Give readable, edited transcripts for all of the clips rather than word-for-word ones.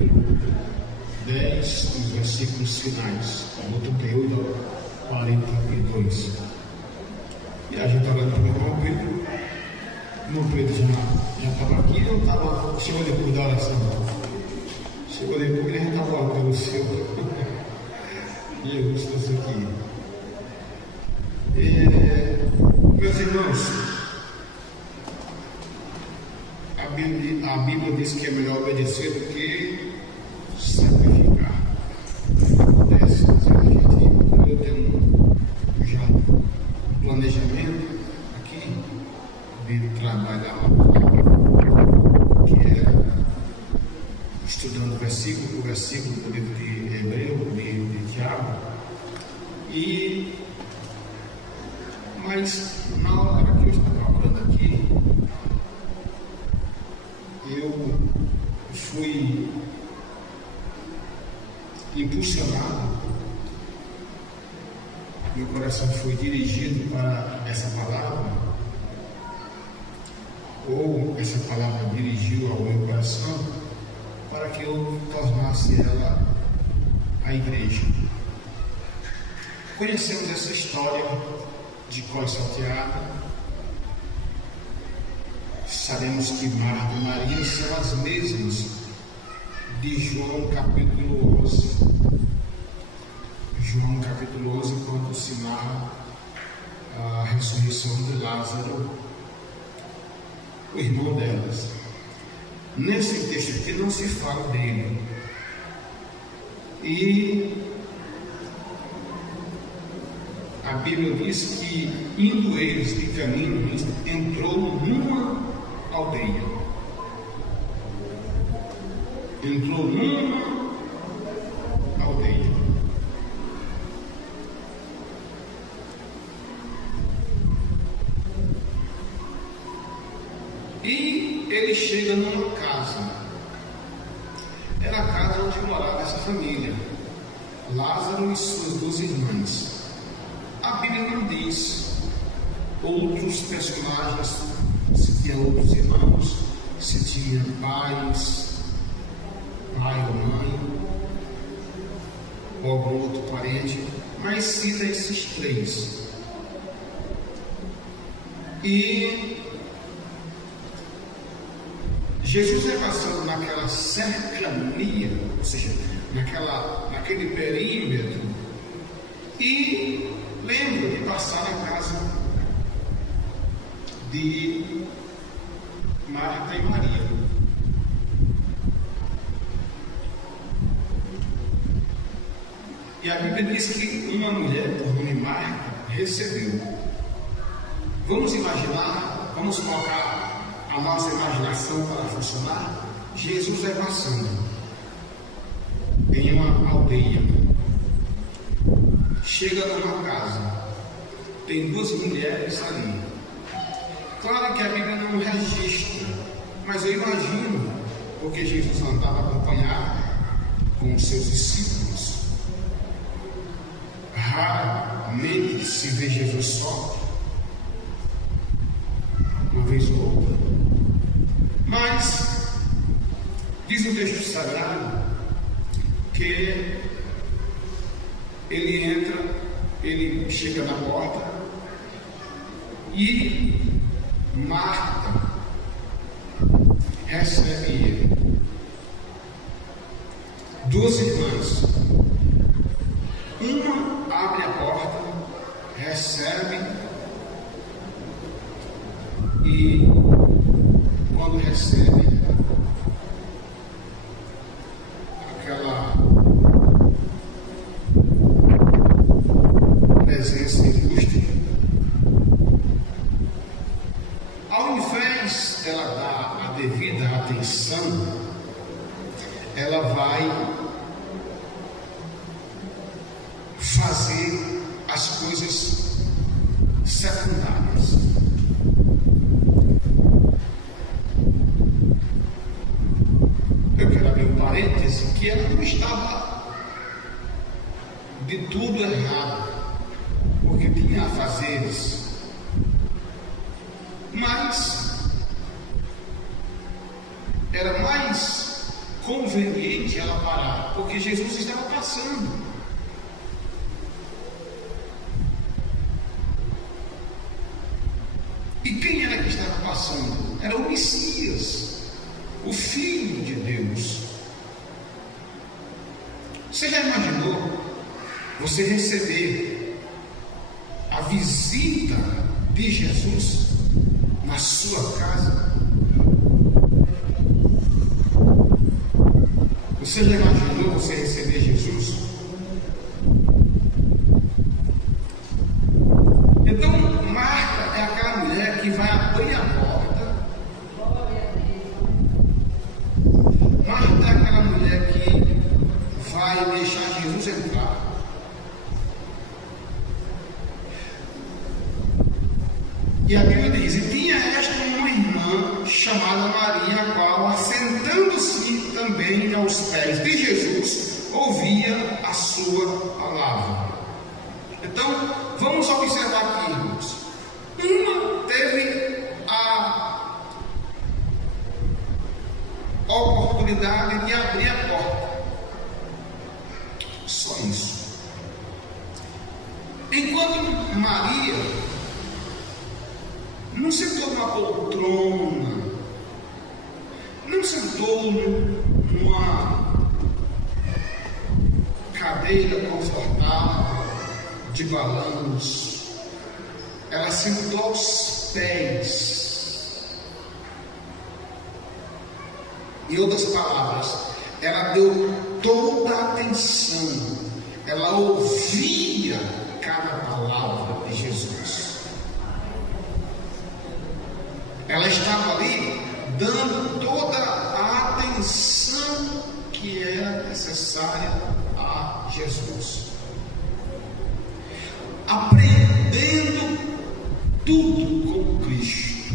capítulo 10, os versículos finais, no 38 ao 42. E a gente olhando para o irmão Pedro já estava aqui, eu estava, chegou depois da oração. Chegou depois, ele já estava orando pelo Senhor. Jesus trouxe aqui. Meus irmãos, a Bíblia diz que é melhor obedecer do que sacrificar. Acontece, eu tenho já um planejamento aqui de trabalhar lá, que é estudando versículo por versículo do livro de Hebreu, de Tiago, mas na hora que eu estava orando aqui, eu fui impulsionado, meu coração foi dirigido para essa palavra, ou essa palavra dirigiu ao meu coração, para que eu tornasse ela a igreja. Conhecemos essa história de cor salteada. Sabemos que Marta e Maria são as mesmas de João capítulo 11. João capítulo 11, quando se narra a ressurreição de Lázaro, o irmão delas. Nesse texto aqui não se fala dele. E a Bíblia diz que, indo eles de caminho, entrou numa aldeia. Entrou numa aldeia. E ele chega numa casa. Era a casa onde morava essa família, Lázaro e suas duas irmãs. A Bíblia não diz outros personagens, se tinha outros irmãos, se tinha pai ou mãe, ou algum outro parente, mas cita esses três. E Jesus é passando naquela cercania, ou seja, naquele perímetro, e lembra de passar na casa de Marta e Maria. E a Bíblia diz que uma mulher, por nome Marta, recebeu. Vamos imaginar, vamos colocar a nossa imaginação para funcionar. Jesus é passando em uma aldeia, chega numa casa, tem duas mulheres ali. Claro que a Bíblia não registra, mas eu imagino, porque Jesus andava acompanhado com os seus discípulos. Raramente se vê Jesus só, uma vez ou outra. Mas diz o texto sagrado que ele entra, ele chega na porta e Marta recebe ele. Duas irmãs, uma abre a porta, recebe, e quando recebe aquela presença ilustre, ao invés dela dar a devida atenção, ela vai fazer as coisas secundárias. Eu quero abrir um parêntese, que ela não estava de tudo errado, porque tinha afazeres, mas era mais conveniente ela parar, porque Jesus estava passando. E quem era que estava passando? Era o Messias, o Filho de Deus. Você já imaginou você receber a visita de Jesus na sua casa? Você já imaginou você receber Jesus? Então, Marta é aquela mulher que vai abrir a porta. Marta é aquela mulher que vai deixar Jesus entrar. E a Bíblia diz: e tinha esta uma irmã chamada Maria, a qual, assentando-se também aos pés de Jesus, ouvia a sua palavra. Então, vamos observar aqui, irmãos. Uma teve a oportunidade de abrir a porta. Só isso. Enquanto Maria não sentou numa poltrona, não sentou numa cadeira confortável de balanço, ela sentou aos pés. Em outras palavras, ela deu toda a atenção, ela ouvia cada palavra de Jesus. Ela estava ali dando toda a atenção que era necessária a Jesus, aprendendo tudo com Cristo.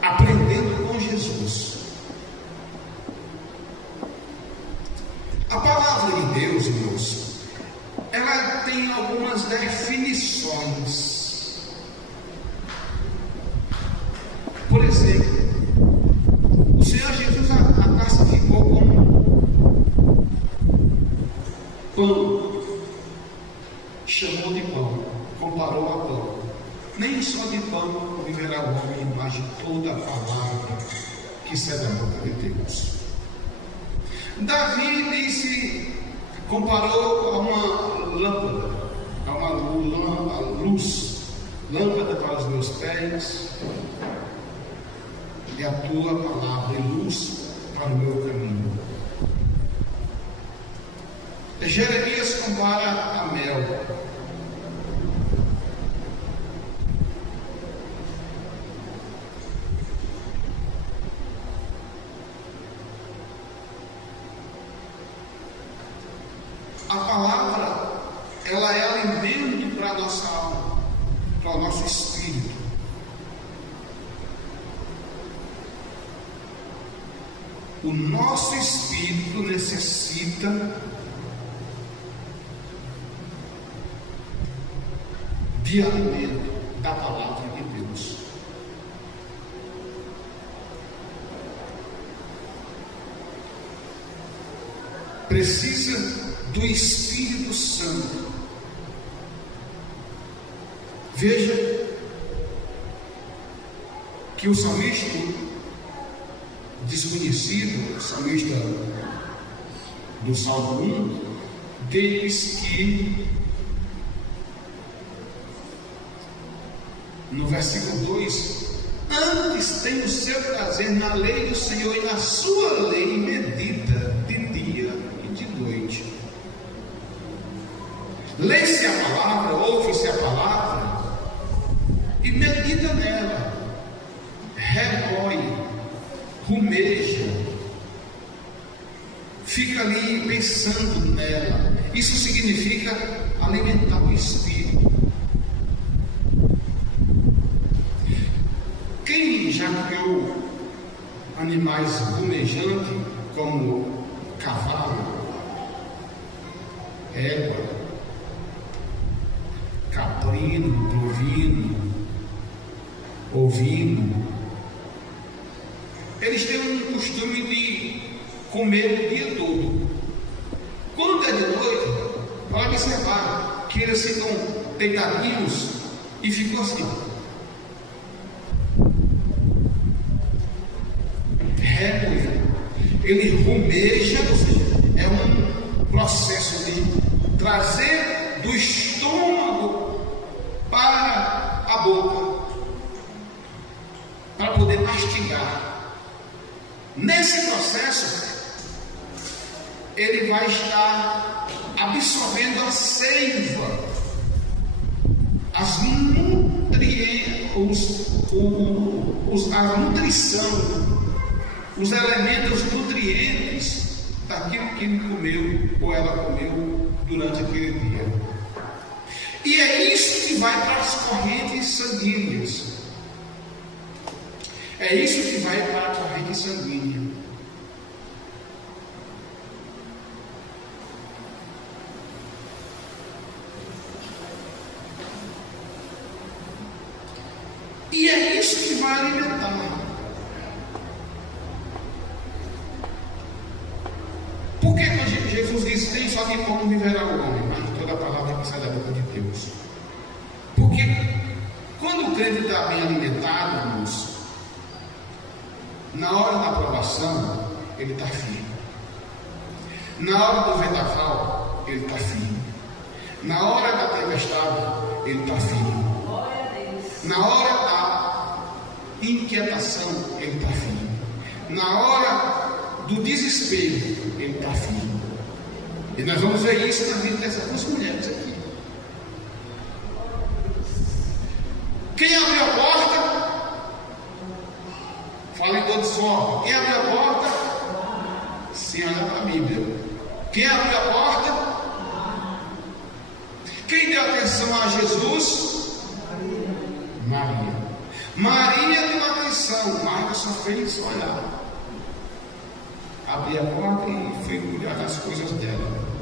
Aprendendo com Jesus. A palavra de Deus, irmãos, ela tem algumas definições. Por exemplo, o Senhor Jesus a classificou como pão, chamou de pão, comparou a pão. Nem só de pão viverá o homem, mas de toda a palavra que sai da boca de Deus. Davi disse, comparou a uma lâmpada, a uma luz, lâmpada para os meus pés e a tua palavra e luz para o meu caminho. Jeremias compara a mel. A palavra, ela é alimento para a nossa alma, para o nosso espírito. O nosso espírito necessita de alimento da palavra de Deus. Precisa do Espírito Santo. Veja que o salmista desconhecido, o salmista do Salmo 1, diz que no versículo 2: antes tem o seu prazer na lei do Senhor, e na sua lei medita de dia e de noite. Lê-se a palavra, ouve-se a palavra e medita nela, remoe, rumeja, fica ali pensando nela. Isso significa alimentar o espírito. Quem já criou animais rumejantes como cavalo, égua, caprino, bovino, ouvindo. Eles têm um costume de comer o dia todo. Quando é de noite, pode observar que eles ficam deitadinhos e ficam assim. Ele rumeja, ou seja, é um processo de trazer do estômago para a boca, para poder mastigar. Nesse processo, ele vai estar absorvendo a seiva, as nutrientes, a nutrição, os elementos nutrientes daquilo que ele comeu ou ela comeu durante aquele dia. E é isso que vai para as correntes sanguíneas. É isso que vai para a corrente sanguínea. E é isso que vai alimentar. Por que Jesus disse: nem só de pão viverá o homem, mas de toda a palavra que sai da boca de Deus? Porque quando o crente está bem alimentado, irmãos, na hora da provação, ele está firme. Na hora do vendaval, ele está firme. Na hora da tempestade, ele está firme. Na hora da inquietação, ele está firme. Na hora do desespero, ele está firme. E nós vamos ver isso na vida dessas duas mulheres aqui. Quem abriu a porta? Falem todos forte. Quem abriu a porta? Sim, olha para a Bíblia. Quem abriu a porta? Quem deu atenção a Jesus? Maria. Maria deu atenção. Marta só fez olhar. Abri a porta e fui cuidar das coisas dela.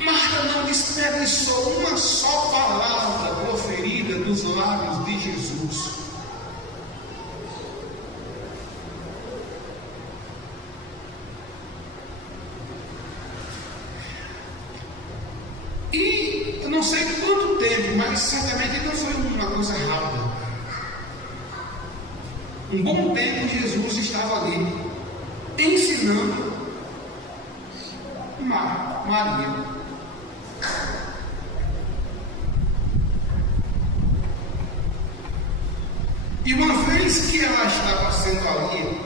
Marta não desperdiçou uma só palavra proferida dos lábios de Jesus. E eu não sei quanto tempo, mas certamente não foi uma coisa rápida. Um bom tempo Jesus estava ali, ensinando Maria. E uma vez que ela estava sendo ali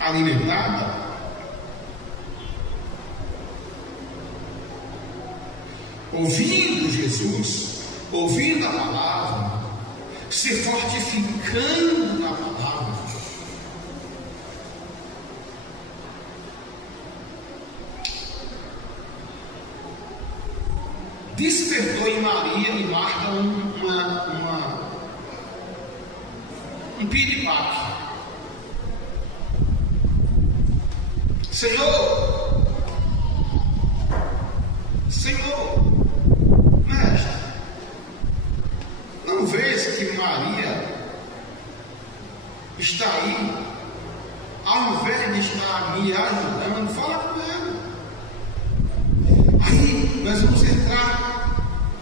alimentada, ouvindo Jesus, ouvindo a palavra, se fortificando na palavra, despertou em Maria e Marta um piripaque. Senhor, mestre, não vês que Maria está aí, ao invés de estar me ajudando? Fala com ela. Aí nós vamos entrar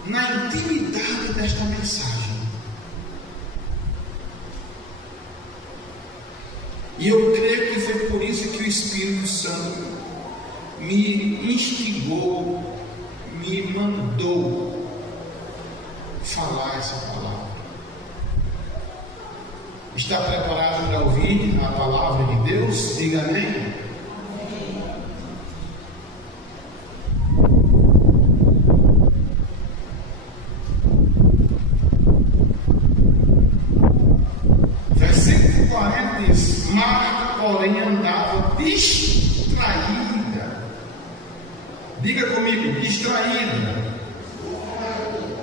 na intimidade desta mensagem. E eu creio que foi por isso que o Espírito Santo me instigou, me mandou falar essa palavra. Está preparado para ouvir a palavra de Deus? Diga amém. Versículo 40 diz: Marta, porém, andava distraída. Diga comigo, distraída.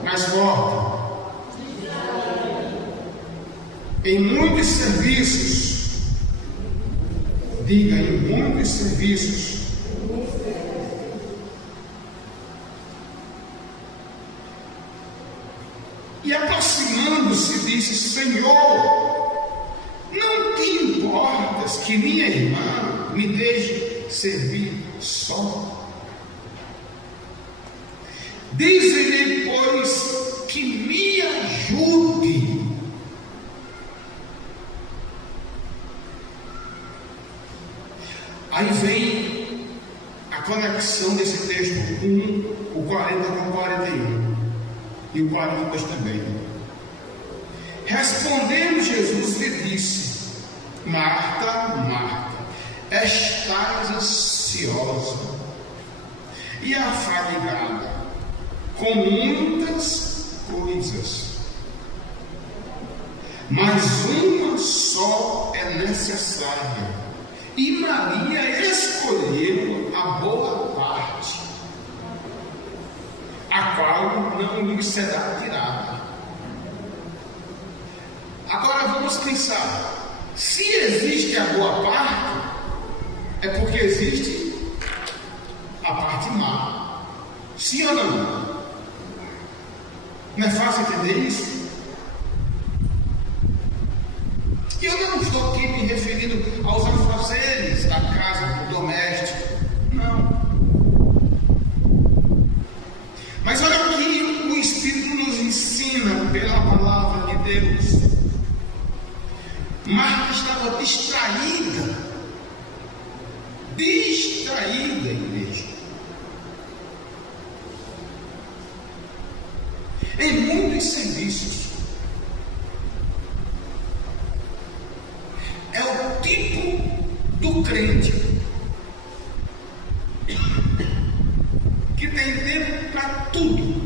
Mais forte. Em muitos serviços. Diga, em muitos serviços. E aproximando-se, disse: Senhor, não te importas que minha irmã me deixe servir só? Dize-lhe, pois, que me ajude. Aí vem a conexão desse texto 1, o 40 com o 41 e o 42 também. Respondendo Jesus lhe disse: Marta, Marta, estás ansiosa e afadigada com muitas coisas, mas uma só é necessária, e Maria escolheu a boa parte, a qual não lhe será tirada. Agora vamos pensar: se existe a boa parte, é porque existe a parte má. Sim ou não? Não é fácil entender isso? E eu não estou aqui me referindo aos afazeres da casa, do doméstico. Não. Mas olha o que o Espírito nos ensina pela palavra de Deus. Marta estava distraída, igreja, em muitos serviços. É o tipo do crente que tem tempo para tudo.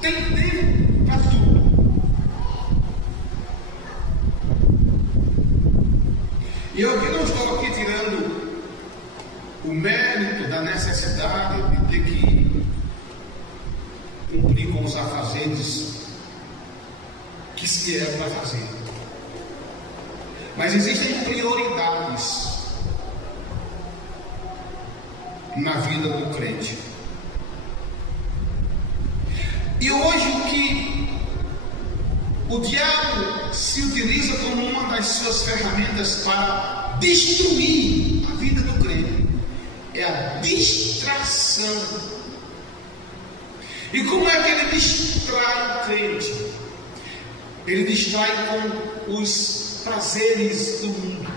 Tem tempo para tudo. E eu aqui não estou aqui tirando o mérito da necessidade de ter que cumprir com os afazeres que se é para fazer. Mas existem prioridades na vida do crente. E hoje o que o diabo se utiliza como uma das suas ferramentas para destruir a vida do crente é a distração. E como é que ele distrai o crente? Ele distrai com os prazeres do mundo.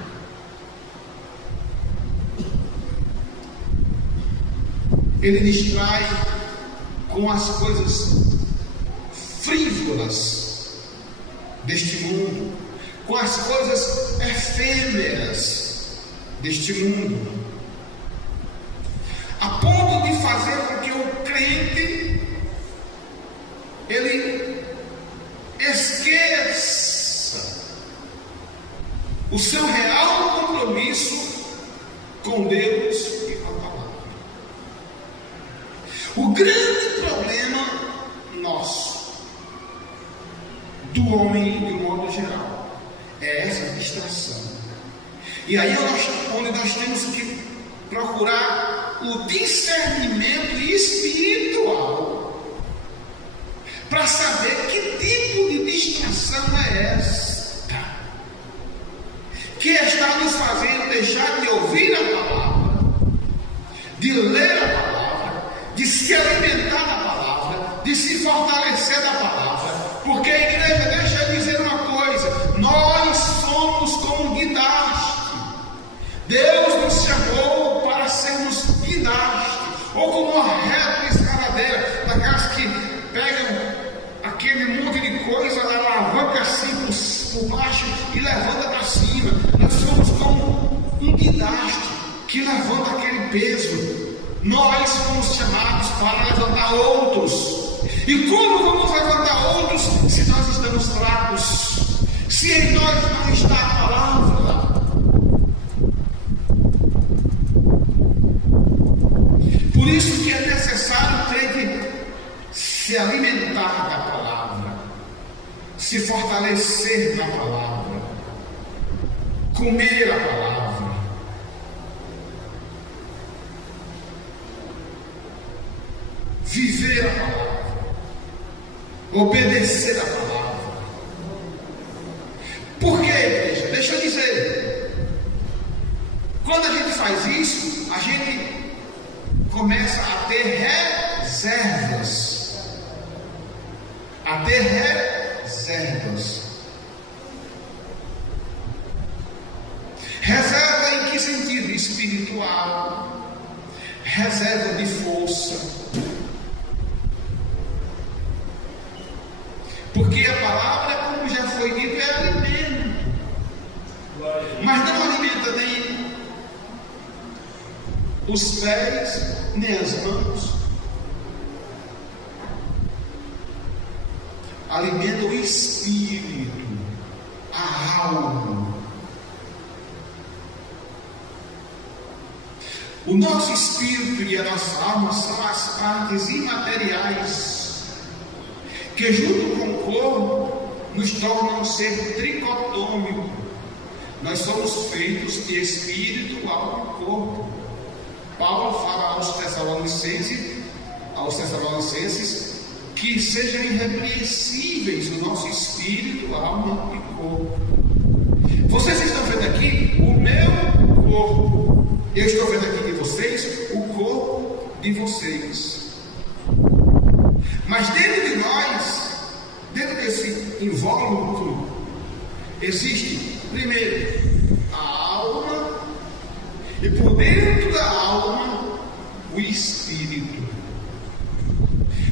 Ele distrai com as coisas frívolas deste mundo, com as coisas efêmeras deste mundo, a ponto de fazer com que o crente ele esqueça o seu real compromisso com Deus e com a palavra. O grande problema nosso, do homem de um modo geral, é essa distração. E aí onde nós temos que procurar o discernimento espiritual para saber que tipo de distração é esta que está nos fazendo deixar de ouvir a palavra, de ler a palavra, de se alimentar da palavra, de se fortalecer da palavra. Porque a igreja, deixa eu dizer uma coisa, nós somos como guindaste. Deus nos chamou para sermos guindaste, ou como uma reta escaladeira, daquelas que pegam aquele monte de coisa, alavanca assim por baixo e levanta para cima. Nós somos como um guindaste que levanta aquele peso. Nós fomos chamados para levantar outros. E como vamos levantar outros se nós estamos fracos? Se em nós não está a palavra? Por isso que é necessário ter que se alimentar da palavra, se fortalecer na palavra, comer a palavra. viver a palavra, obedecer a palavra. Por quê, igreja? Deixa eu dizer, quando a gente faz isso, a gente começa a ter reservas. Reserva em que sentido? Espiritual, reserva de força. Porque a palavra, como já foi dito, é alimento, mas não alimenta nem os pés, nem as mãos. Alimenta o espírito, a alma. O nosso espírito e a nossa alma são as partes imateriais que, junto com o corpo, nos tornam um ser tricotômico. Nós somos feitos de espírito, alma e corpo. Paulo fala aos Tessalonicenses que sejam irrepreensíveis o nosso espírito, alma e corpo. Vocês estão vendo aqui o meu corpo. Eu estou vendo aqui de vocês o corpo de vocês. Mas dentro de nós, dentro desse invólucro, existe primeiro a alma, e por dentro da alma o espírito.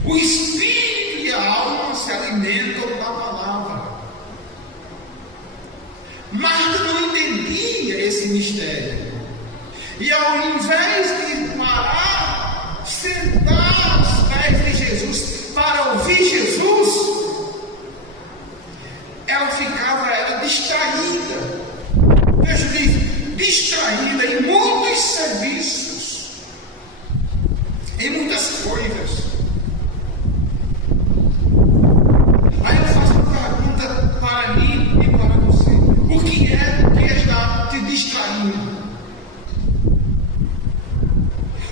O espírito e a alma se alimentam da palavra. Marta não entendia esse mistério. E ao invés de parar, sentar aos pés de Jesus para ouvir Jesus, ela ficava distraída. O texto diz, distraída em muitos serviços, em muitas coisas. Aí eu faço uma pergunta para mim e para você: o que é que está te distraindo?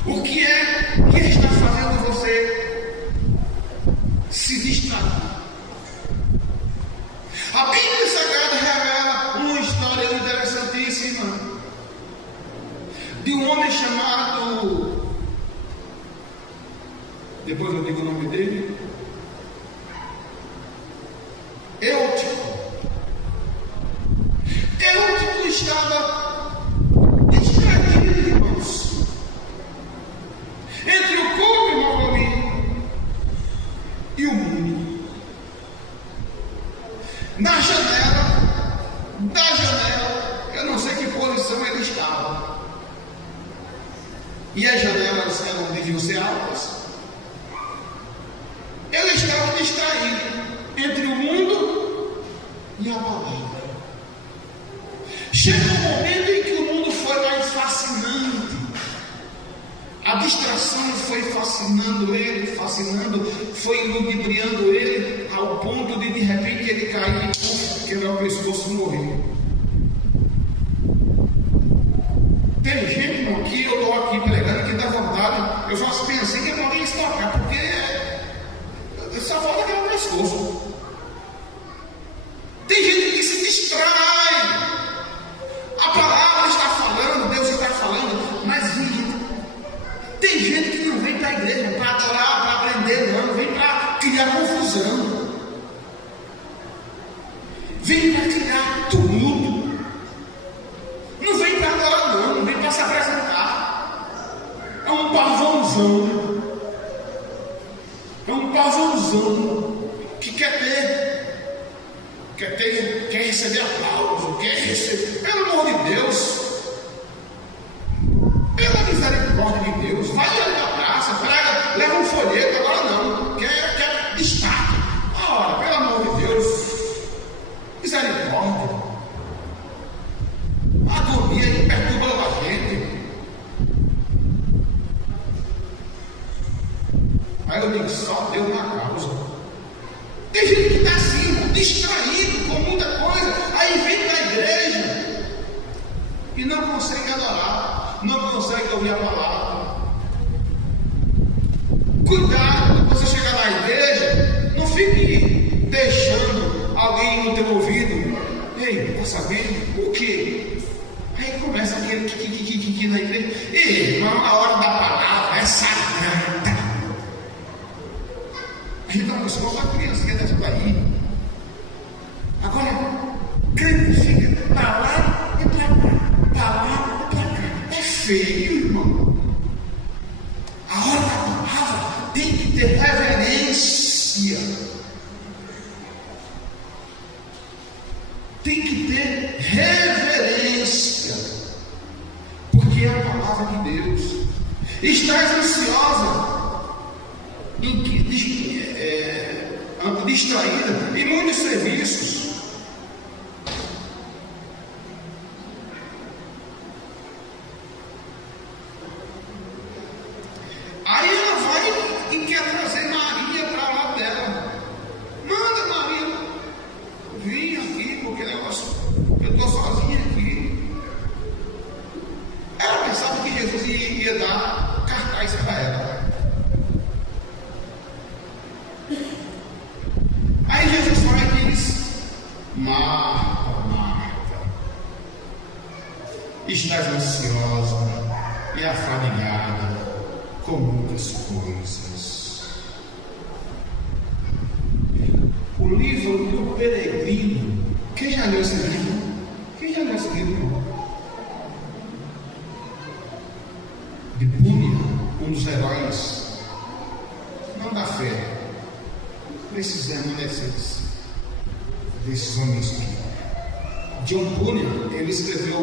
O que é que está fazendo você se distrair? A Bíblia Sagrada revela uma história interessantíssima de um homem chamado, depois eu digo o nome dele, Eutico. Eutico estava distraído, irmãos, entre o corpo, irmão amigo, e o mundo. Na janela, da janela, eu não sei que posição ele estava. E as janelas eram deviam ser altas. Ele estava distraído entre o mundo e a palavra. Chega um momento em que o mundo foi mais fascinante. A distração foi fascinando ele, foi ludibriando ele, ao ponto de repente ele cair e quebrar o pescoço e morrer. Tem gente, irmão, que eu estou aqui pregando, que dá vontade, eu só pensei que eu não ia estocar, porque só falta quebrar o pescoço. Tem gente que se distrai. A palavra está falando, Deus está falando, mas tem gente que não vem para a igreja para adorar, para aprender, não, vem para criar confusão, vem para criar tumulto, não vem para adorar, não vem para se apresentar. É um pavãozão, que quer receber aplauso, quer receber, pelo amor de Deus, pela misericórdia de Deus, vai ali na praça, prega, leva um folheto, agora não, quer destaque. Ora, pelo amor de Deus, misericórdia. A agonia aí perturbando a gente. Aí eu digo, só Deus na causa. Tem gente que está assim, distraído com muita coisa, aí vem para a igreja e não consegue adorar, não consegue ouvir a palavra. Cuidado fique deixando alguém no teu ouvido. Ei, está sabendo o quê? Aí começa aquele que na igreja. Ei, irmão, a hora da palavra é sagrada. A gente não acostumou com a criancinha dessa daí. Agora, crente fica para lá e para cá, para lá e para cá. É feio, irmão. A hora da palavra tem que ter reverência. Tem que ter reverência, porque é a palavra de Deus. Estás ansiosa, distraída em muitos serviços. Aí ela vai e quer trazer Maria para lá dela. Manda Maria vir aqui, porque negócio, eu estou sozinha aqui. Ela pensava que Jesus ia dar cartaz para ela. Aí Jesus vai e diz: Marta, Marta, estás ansiosa e afadigada com muitas coisas. O livro do Peregrino. Quem já leu esse livro? Quem já leu esse livro? De Bunyan, um dos heróis, não da fé. Precisamos desses homens aqui. John Bunyan, ele escreveu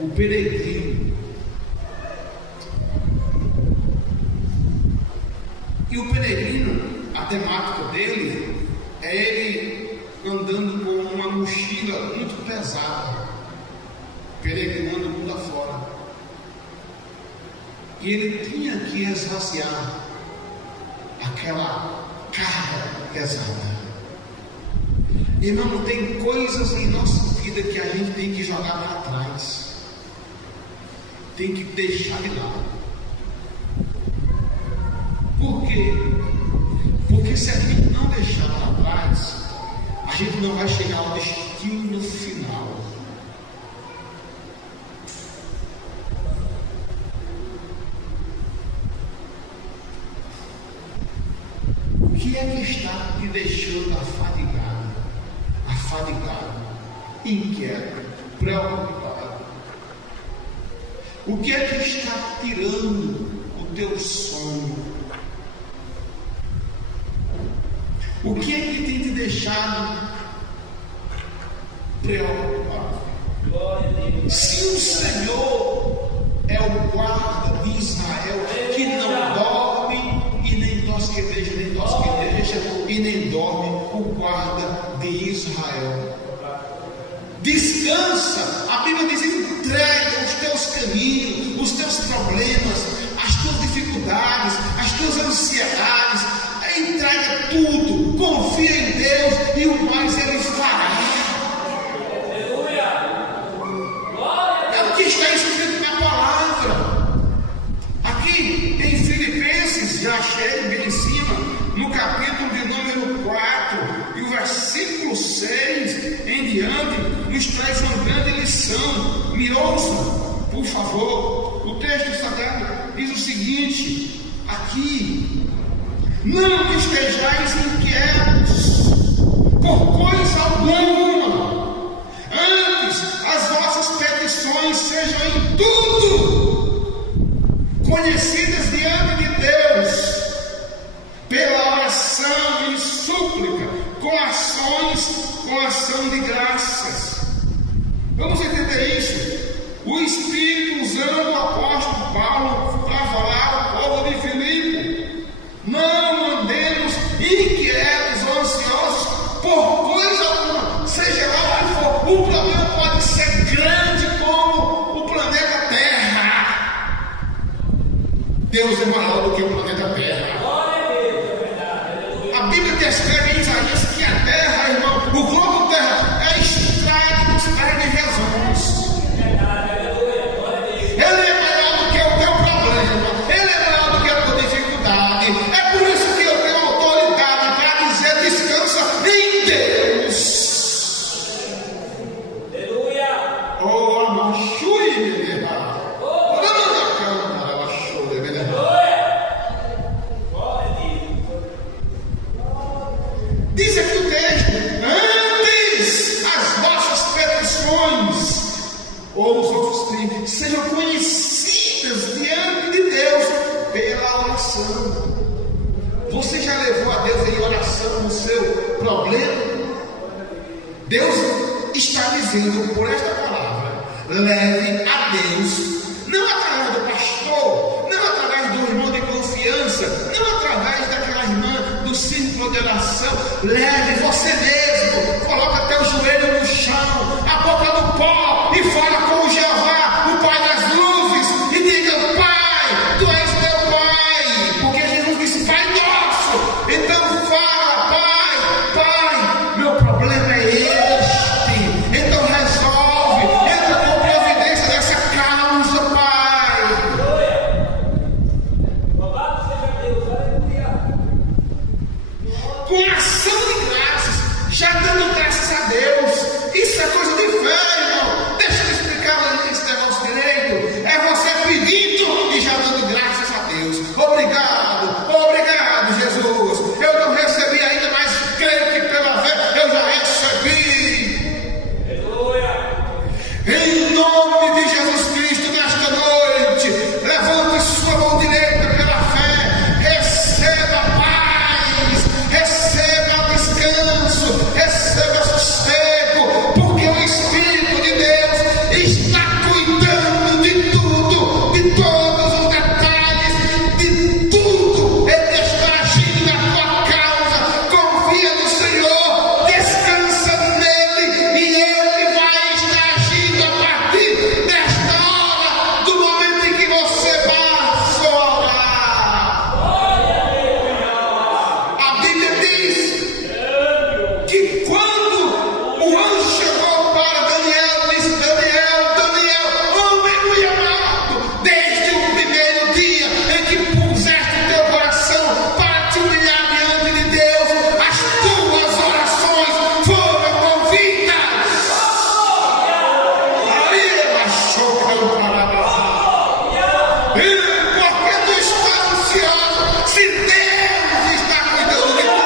O Peregrino. E o peregrino, a temática dele é ele andando com uma mochila muito pesada, peregrinando o mundo afora. E ele tinha que esvaziar aquela carga pesada. Irmão, tem coisas em nossa vida que a gente tem que jogar para trás, tem que deixar de lado. Por quê? Porque se a gente não deixar para trás, a gente não vai chegar ao destino final. O que é que está te deixando afadigado, inquieto, preocupado? O que é que está tirando o teu sono? O que é que tem te deixado preocupado? Se o Senhor é o guarda de Israel, que não dorme e nem tosquedeja, e nem dorme o guarda de Israel. Descansa. A Bíblia diz: entrega os teus caminhos, os teus problemas, as tuas dificuldades, as tuas ansiedades. Entrega tudo, confia em Deus e o mais Ele fará. É o que está escrito na palavra. Aqui em Filipenses, já achei bem em cima, no capítulo de número 4 e o versículo 6 em diante, nos traz uma grande lição. Me ouça, por favor. O texto sagrado diz o seguinte: aqui: não estejais inquietos por coisa alguma, antes as vossas petições sejam em tudo conhecidas diante de Deus, pela oração e súplica, com ação de graças. Vamos entender isso. O Espírito, usando o apóstolo Paulo para falar ao povo de Filipe: não andemos inquietos ou ansiosos por coisa alguma, seja lá o que for. O problema pode ser grande como o planeta Terra. Deus é maior do que o planeta Terra. A Bíblia descreve em Isaías que a Terra, irmão, o globo Terra, é a estrada dos pés de Jesus. Ele é maior do que o teu problema, Ele é maior do que a tua dificuldade. É por isso problema. Deus está dizendo por esta palavra: leve a Deus, não através do pastor, não através do irmão de confiança, não através daquela irmã do círculo de oração. Leve você mesmo, coloca teu joelho no chão, a boca no pó, e fala com o Jeová, o Pai das luzes, e diga: Pai, tu és meu Pai, porque Jesus disse: Pai nosso. Então fala: Pai, meu problema é este, então resolve, entra com providência dessa causa, Pai. Louvado seja Deus, aleluia. Com ação de graças, já dando graças a Deus. Isso é coisa de fé, irmão. Deixa eu explicar esse negócio direito. É você pedindo e já dando graças a Deus. Obrigado, Jesus. Eu não recebi ainda, mas creio que pela fé eu já recebi. Aleluia. Em nome de Jesus Cristo, nesta noite, levante sua mão direita pela fé, receba paz, receba descanso, receba sossego, porque o Espírito de Deus está cuidando de tudo, de todos os detalhes, de tudo. Ele está agindo na tua causa. Confia no Senhor, descansa nele, e ele vai estar agindo a partir desta hora, do momento em que você vai orar. A Bíblia diz que quando o anjo chegou para Daniel, disse: Daniel, homem muito amado, desde o primeiro dia em que puseste o teu coração para te humilhar diante de Deus, as tuas orações foram ouvidas. Aí baixou o carabá. Porque tu estás ansioso, se Deus está cuidando de tudo.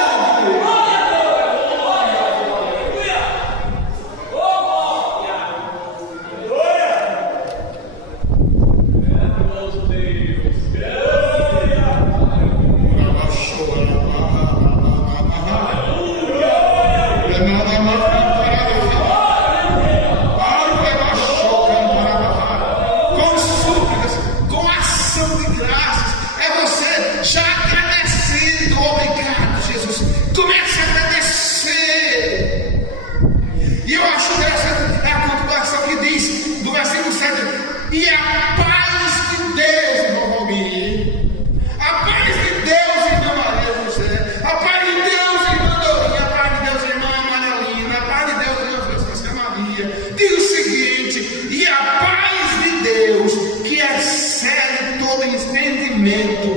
Com súplicas, com ação de graças, é você já agradecendo. Obrigado, Jesus. Comece a agradecer. E eu acho interessante a continuação que diz, do versículo 7: e a paz de Deus, irmão Valmir, a paz de Deus, irmã Maria José, a paz de Deus, irmã Dorinha, a paz de Deus, irmã Manelina, a paz de Deus, irmã Francisca Maria, diz o seguinte: e a paz de Deus, que excede todo entendimento,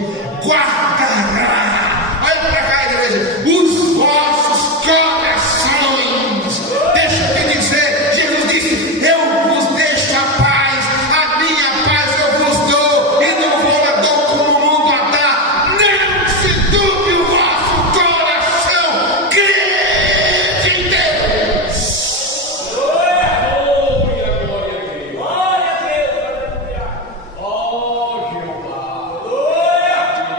guardará, olha para cá, igreja, os vossos corações. Deixa eu te dizer, Jesus disse: eu vos deixo a paz, a minha paz eu vos dou, e não vou a dor como o mundo a dá. Não se turbe o vosso coração, crede em Deus. Glória a Deus.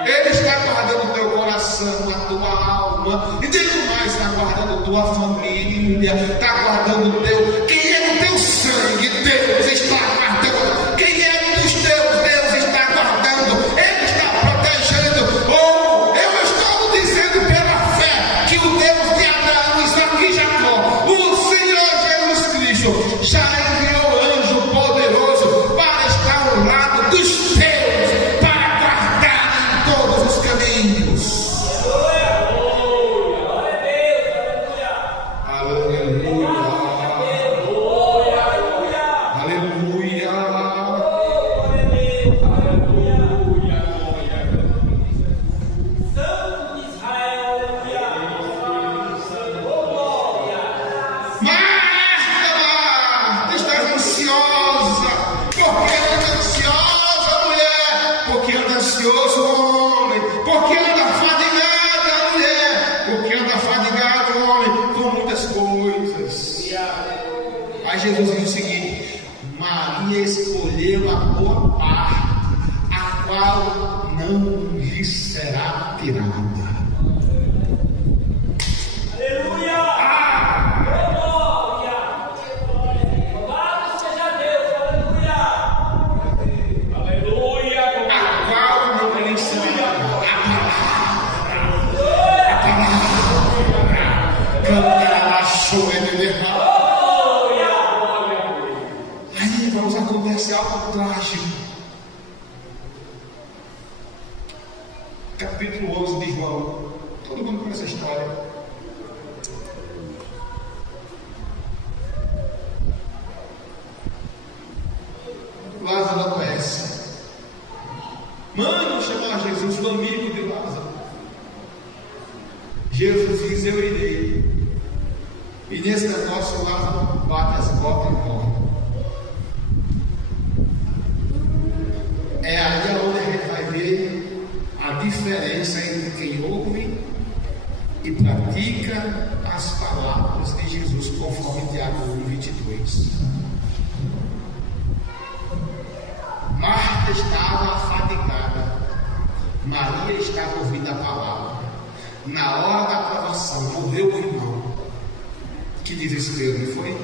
Ele está guardando o teu coração, a tua alma, e digo mais, está guardando tua família, está guardando o teu. Quem é do teu sangue, Deus está guardando. Quem é dos teus, Deus está guardando. Ele está protegendo. Ou eu estou dizendo pela fé que o Deus de Abraão, Isaque e Jacó, o Senhor Jesus Cristo, já enviou anjo poderoso para estar ao lado dos teus, para guardar em todos os caminhos. Aleluia. Aleluia. Marta, estás ansiosa. Por que anda ansiosa, mulher? Porque anda ansioso, homem. Porque anda fadigada, mulher. Porque anda fadigado, homem, com muitas coisas. Aí Jesus diz o seguinte: Maria escolheu a boa parte, a qual não lhe será tirada. Aleluia. capítulo 11 de João. Todo mundo conhece a história. Lázaro adoece. Manda chamar Jesus, o amigo de Lázaro. Jesus diz: eu irei. E nesse negócio, Lázaro bate as botas e morre. É aí onde a gente vai ver a diferença entre quem ouve e pratica as palavras de Jesus, conforme Tiago 1:22. Marta estava afadigada, Maria estava ouvindo a palavra. Na hora da provação, morreu o irmão. Que desespero, não foi?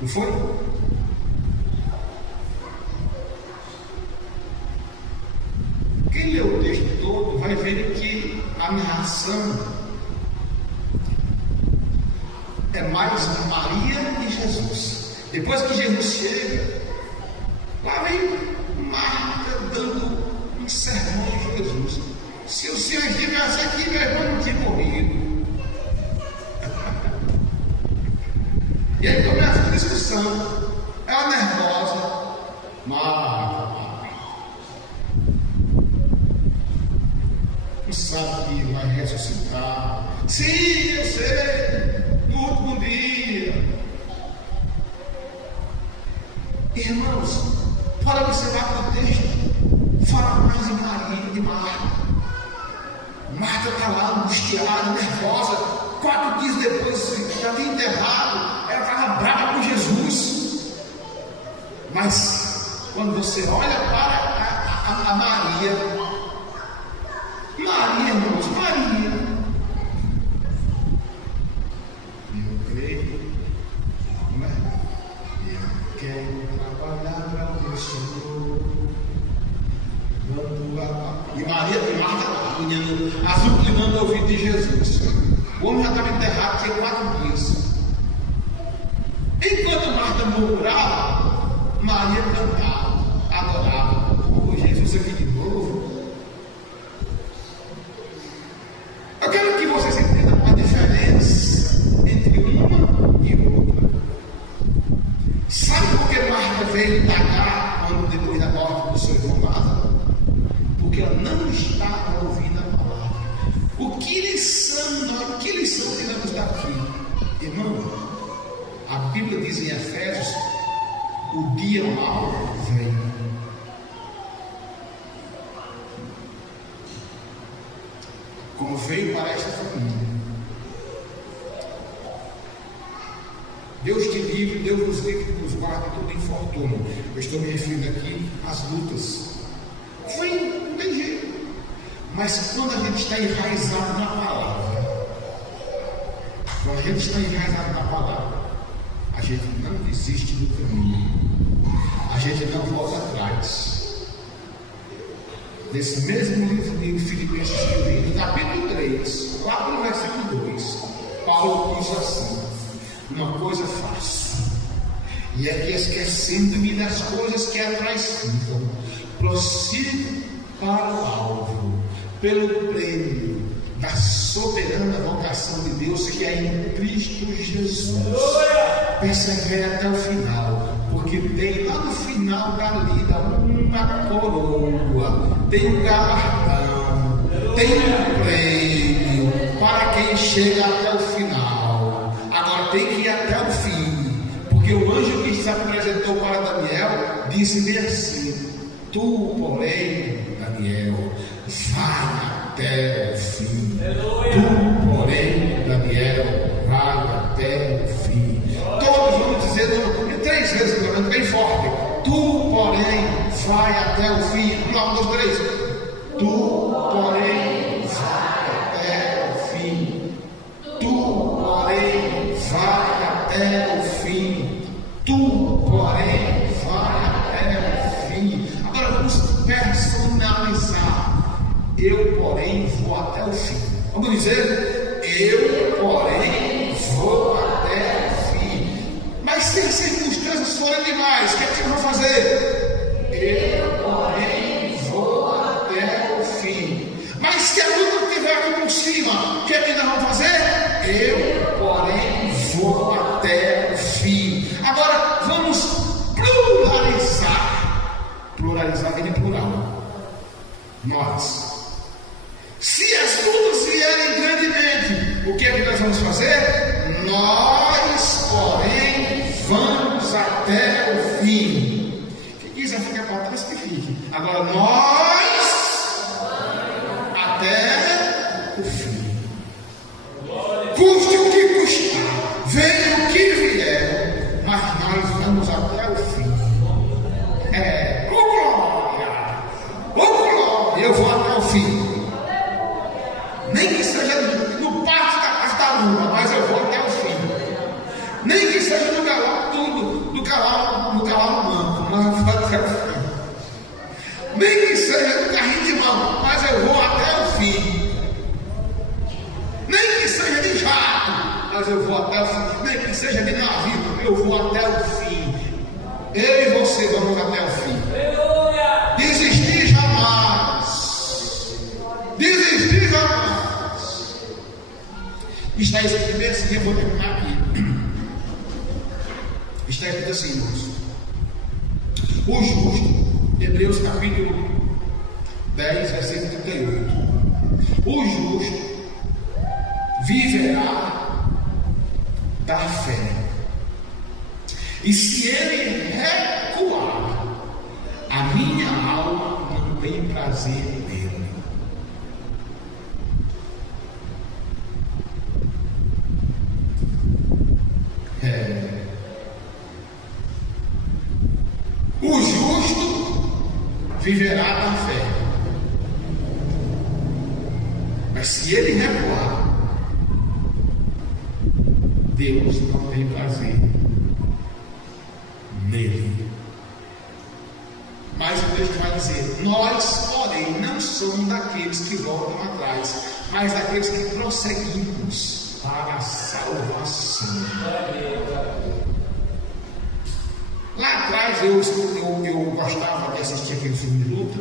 Não foi? Quem lê o texto todo vai ver que a narração é mais Maria e Jesus. Depois que Jesus chega, lá vem Marta dando um sermão de Jesus. Se o Senhor estivesse aqui, meu irmão não tinha morrido. E aí começa a discussão. Ela nervosa. Marta, não sabe que vai ressuscitar. Sim, eu sei. No último dia. Irmãos, para observar que o texto fala mais de Maria e de Marta. Marta está lá angustiada, nervosa. 4 dias depois já tinha enterrado. Ela estava brava com Jesus. Mas quando você olha para a Maria, irmãos, Maria, eu creio, não é? Eu quero trabalhar para o teu Senhor. E Maria e Marta azul limando o ouvido de Jesus. O homem já estava enterrado, tinha 4 dias. Enquanto Marta murmurava, Maria cantava, adorava. Oh, Jesus aqui de novo. Eu quero que vocês entendam a diferença entre uma e outra. Sabe por que Marta veio indagar quando depois da morte do seu irmão Lázaro? Porque ela não estava ouvindo a palavra. Que lição tiramos daqui? Irmão, a Bíblia diz em Efésios: o dia mau vem. Como veio para esta família. Deus te livre, Deus nos livre, nos guarde de todo infortúnio. Eu estou me referindo aqui às lutas. Vem, não tem jeito. Mas quando a gente está enraizado na palavra, a gente não desiste do caminho, a gente não volta atrás. Nesse mesmo livro de Filipenses que eu li, no capítulo 3, lá no versículo 2, Paulo diz assim: uma coisa faço, e é que esquecendo-me das coisas que atrás ficam, prossigo para o alvo, pelo prêmio da soberana vocação de Deus que é em Cristo Jesus. Persevere até o final, porque tem lá no final da lida uma coroa, tem um galardão, tem um prêmio para quem chega até o final. Agora tem que ir até o fim, porque o anjo que se apresentou para Daniel disse-lhe assim: tu, porém, Daniel, vai até o fim. Tu, porém, Daniel, vai até o fim. Todos vamos dizer 3 vezes, bem forte. Tu, porém, vai até o fim. 1, 2, 3. Tu, porém, vai até o fim. Tu, porém, vai até o fim. Tu, porém, vai até o fim. Agora vamos personalizar. Eu, porém, vou até o fim. Vamos dizer: eu, porém, vou até o fim. Mas se as circunstâncias forem demais, o que é que vocês vão fazer? Eu, porém, vou até o fim. pluralizar é de plural. Nós. Se as lutas vierem grandemente, o que é que nós vamos fazer? Nós, porém, vamos até o fim. Se quiser ficar para trás, que fique. Agora, nós até o fim. Custe o que custar, venha o que vier, mas nós vamos até o fim. Glória, eu vou até o fim. Nem que seja no parque da tartaruga, mas eu vou até o fim. Nem que seja no cavalo manco, mas eu vou até o fim. Nem que seja no carrinho de mão, mas eu vou até o fim. Nem que seja de jato, mas eu vou até o fim. Nem que seja de navio, eu vou até o fim. Eu e você vamos até o fim. Desistir jamais. Desistir jamais. Está escrito bem assim, eu vou terminar aqui. Está escrito assim, irmãos. O justo, Hebreus capítulo 10, versículo 38. O justo viverá da fé. E se ele recuar, a minha alma não tem prazer nele. O justo viverá da fé. Mas se ele recuar, Deus não tem prazer nele. Mas o texto vai dizer: nós, porém, não somos daqueles que voltam atrás, mas daqueles que prosseguimos para a salvação. Lá atrás eu gostava de assistir aquele filme de luta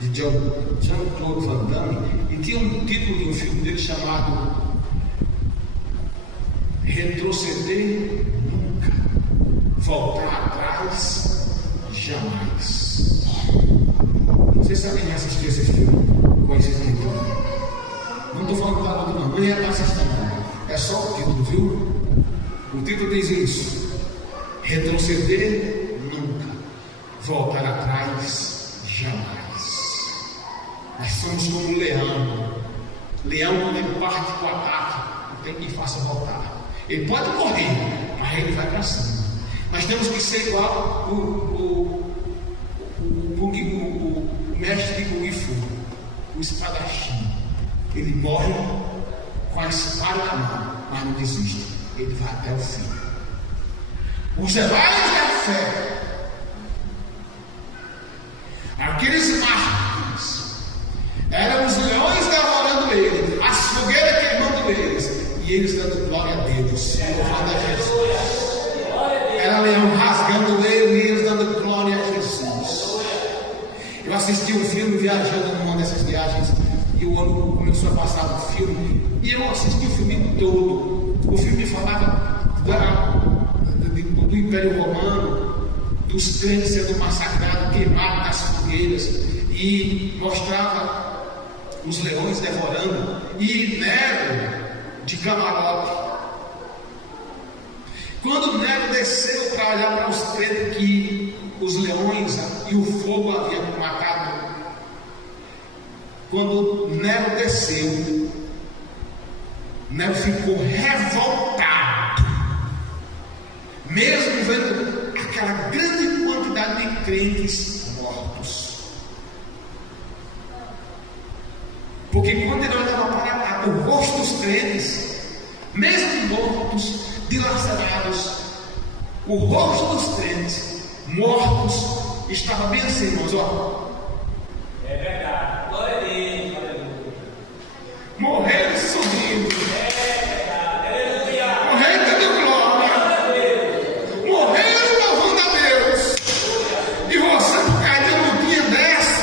de Jean-Claude Van Damme, e tinha um título de um filme dele chamado Retroceder Nunca, Voltar Atrás Jamais. Vocês sabem nem assistir esse filme com esse título? Não estou falando da luta, não é para assistir, não. É só o título, viu? O título diz isso: retroceder nunca, voltar atrás jamais. Nós somos como um leão. Leão, quando ele parte para o ataque, não tem quem faça voltar. Ele pode morrer, mas ele vai para cima. Nós temos que ser igual o mestre de Kung Fu, o espadachim. Ele morre com a espada na mão, mas não desiste. Ele vai até o fim. Os heróis da fé, aqueles mártires, eram os leões devorando ele, as fogueiras queimando eles, e eles dando glória a Deus, louvando a Jesus. Era leão rasgando ele e eles dando glória a Jesus. Eu assisti um filme viajando numa dessas viagens, e o ano começou a passar o filme, e eu assisti o filme todo. O filme falava do Império Romano, dos crentes sendo massacrados, queimados nas fogueiras, e mostrava os leões devorando, e Nero de camarote. Quando Nero desceu para olhar para os crentes que os leões e o fogo haviam matado, quando Nero desceu, Nero ficou revoltado, mesmo vendo aquela grande quantidade de crentes mortos. Porque quando ele olhava para o rosto dos crentes, mesmo mortos, dilacerados, o rosto dos crentes mortos estava bem assim, irmãos, ó. É verdade. Glória a Deus. Aleluia. Morrendo sorrindo. É verdade. Aleluia. Morrendo dando glória. Morrendo louvando a Deus. E você, por causa de uma lutinha dessa,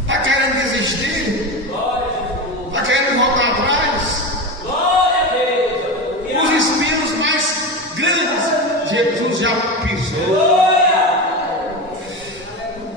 está querendo desistir? Glória a Deus. Está querendo voltar atrás? Glória a Deus. Os espinhos mais grandes, Jesus já pisou. Glória.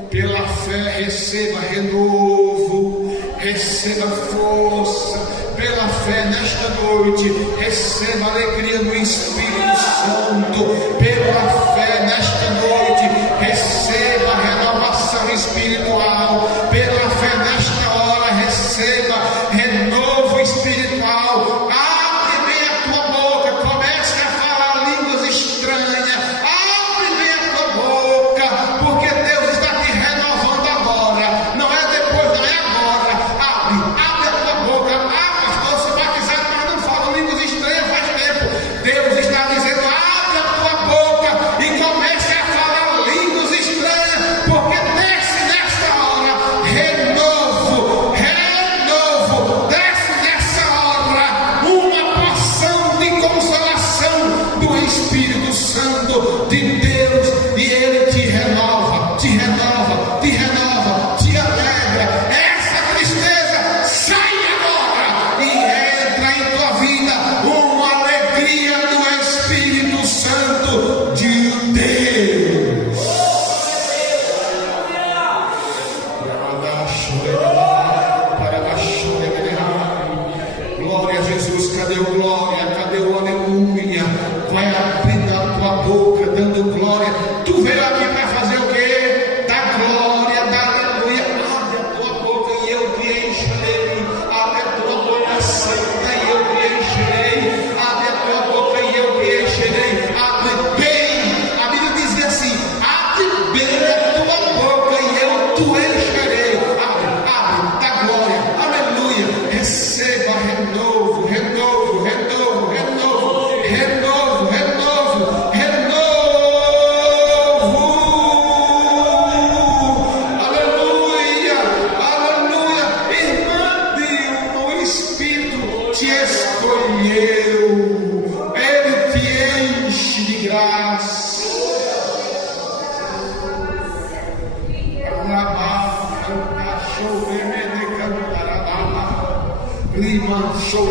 Pela pela fé, receba renovo, receba força, pela fé nesta noite, receba alegria no Espírito Santo, pela fé nesta noite, receba renovação espiritual, pela fé nesta hora, receba renovo espiritual. Abre bem a tua boca, comece a falar línguas estranhas, abre bem a tua boca, porque Deus está te renovando agora, não é depois, não é agora. Abre a tua boca. Pastor, sou batizado, mas não falo línguas estranhas faz tempo. Deus está dizendo, abre a tua boca e comece a falar línguas estranhas, porque desce nesta hora renovo, desce nessa hora uma porção de consolação do Espírito Santo de Deus, e Ele te renova, te renova, te renova, te alegra. Essa tristeza sai agora e entra em tua vida uma alegria do Espírito Santo de Deus. Glória a Jesus, cadê o glória? Cadê o aleluia? Vai abrindo a tua boca, dando glória. Tu veio aqui para fazer o quê? Dar glória, dar aleluia. Abre a tua boca e eu te encherei. Abre a tua boca santa e eu te encherei. Abre a tua boca e eu te encherei. Abre bem. A Bíblia dizia assim: abre bem a tua boca e eu te encherei. Abre, dá glória, aleluia. Receba renovo, renovo, renovo, renovo, renovo, renovo, renovo. Aleluia, aleluia. Irmã, o Espírito te escolheu, Ele te enche de graça. Lima, show,